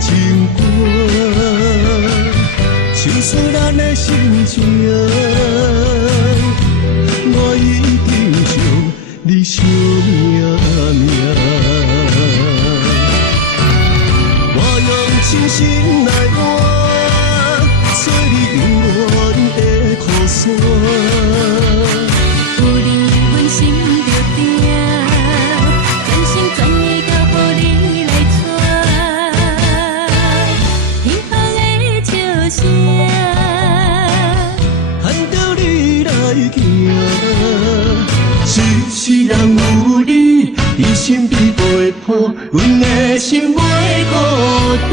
情歌，唱出咱的心情。我一定将你惜命命。我用真心来换，做你永远的靠山。有你，阮心就定，全心全意交予你来带。幸福的笑声，牵着你来行，一世人有你伫身边陪伴，阮的心袂孤单。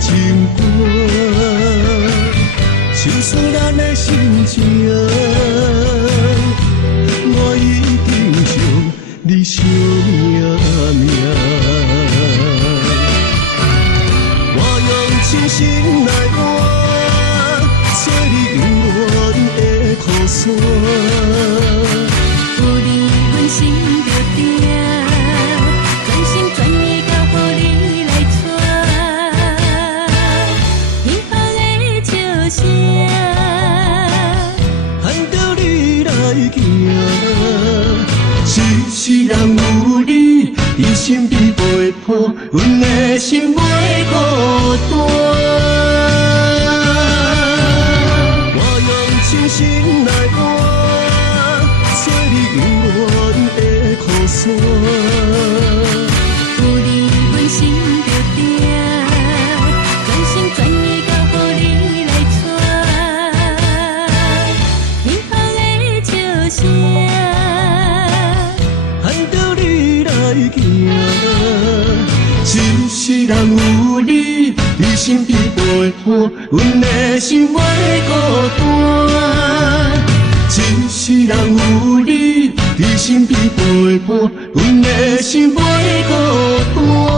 情歌，唱出咱的心情。我一定将你惜命命。我用真心来换，做你永远的靠山。有你，阮心就定，全心全意交予你来带。声，牵着你来行，一世人有你伫身边陪伴，阮的心袂孤单。我用真心来换，做你永远的靠山。有你，阮心就定，全心全意交予你来声，牵着你来行，一世人有你伫身边陪伴，阮的心袂孤单。一世人有你伫身边陪伴，阮的心袂孤单。